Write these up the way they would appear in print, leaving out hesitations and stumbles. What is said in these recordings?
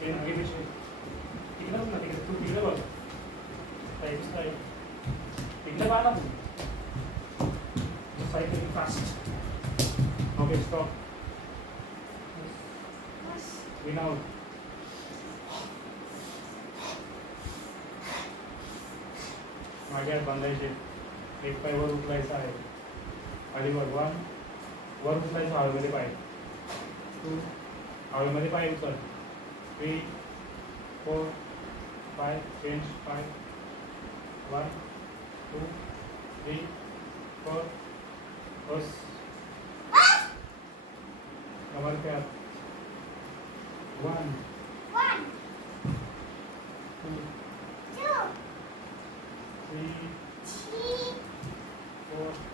चेन आगे पीछे तिकडे बघ ना तिकडे तू तिकडे बघ साईड साईड तिकडे बघ ना तू side very fast okay stop in out मागे हात बांधायचे एक पाय वर उचलायचा आहे खाली वर वर उचलायचं हवेमध्ये पाय टू हवेमध्ये पाय उचल 3 4 5 चेंज 5 1 2 3 4 बस कमर पे हाथ 1 2 3 4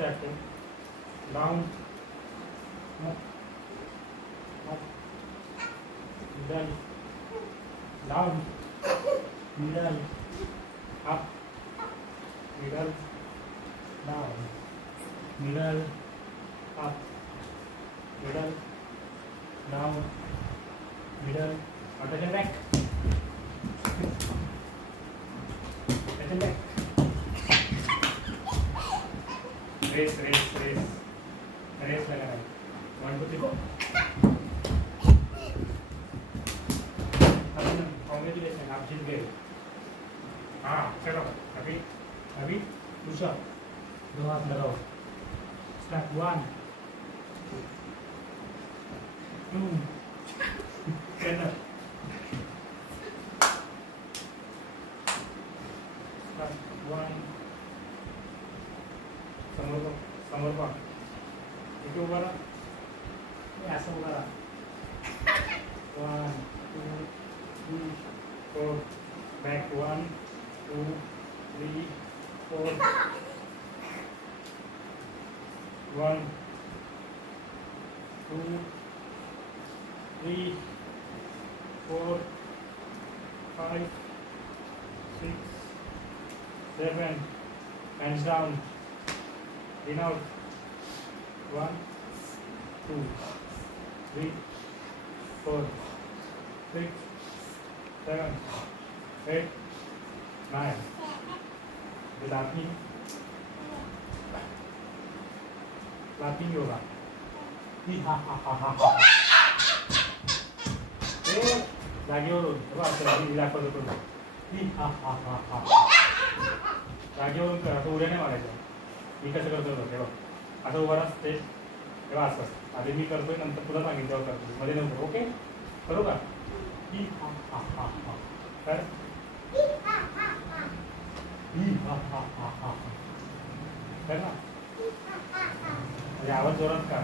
Active. Down, up, up, middle, down, middle, up, middle, down, middle, up, middle, down, middle, attention back, attention back. Race लगा है 1 2 3 go कॉन्ग्रेचुलेशन आप जीत गए हाँ चलो अभी पुशअप 2 हाथ लगाओ स्टार्ट 1 2 stand up start 1 समोर पहा इथे उभा राहा असं उभा राहा 1 2 3 4 बॅक 1 2 3 4 1 2 3 4 5 6 7 hands down in out 1 2 3 4 6 7 8 9 laughing yoga जागेवरून दाखवतो जागेवरून कर असं उड्या नाही मारायचं मी कसं करतो तेव्हा आता उभा असते तेव्हा असं आधी मी करतोय नंतर तुला सांगितलं तेव्हा करतो मध्ये नव्हतं ओके करू का कर कर ना म्हणजे आवाज जोरात का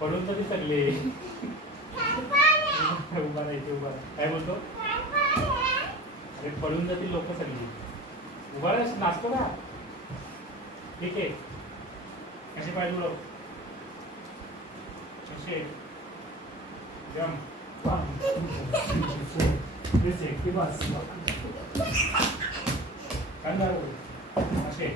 पडून तरी सगळे उभा राहायचे उभा काय बोलतो अरे पडून जातील लोक सगळी उभा राहायच नाचतो का ठीक आहे कसे पाय जुळव असे जम असे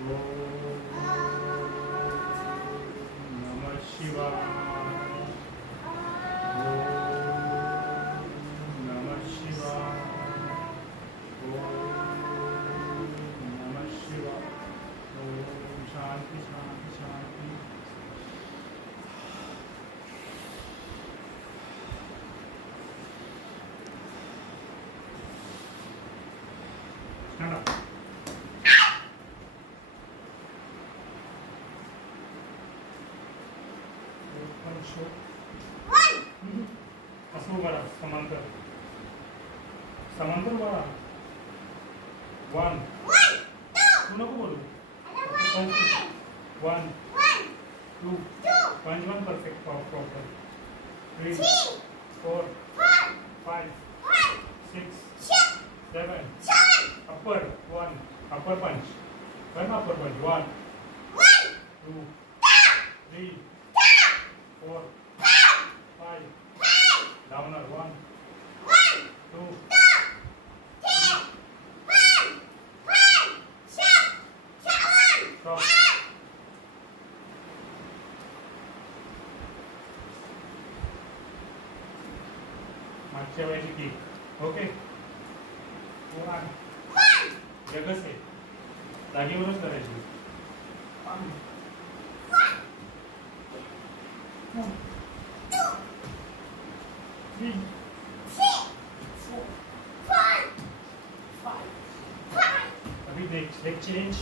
नमः शिवाय. नमः शिवाय. नमः शिवाय. शांति शांति शांति. stand up. असं बघा समांतर समांतर बघा. 1 तू नको बोलू. 1 2 पंच 1 परफेक्ट प्रॉपर. 3 4 5 6 7 upward 1 upper punch. One upper punch. 1 2 3 4 5 downer. 1 2 stop. मागच्या वेळेची किक. ओके. जगस आहे जागेवरच करायची. 1 2 3 4 5 अभी देख चेंज.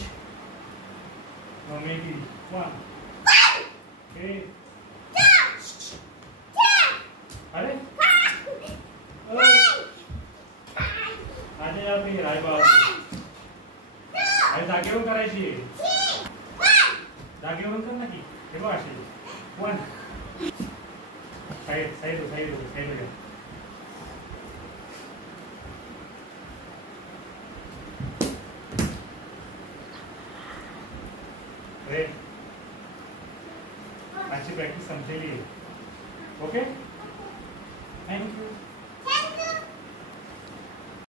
maybe 1 okay. अरे माझ्या यार मी राय बाबा अरे जागेवर करायची. जागेवर कर ना की हे बघ अशी. 1 साइड साइड साइड साइड घ्या. अरे आजची प्रॅक्टिस संपलेली आहे. Okay thank you.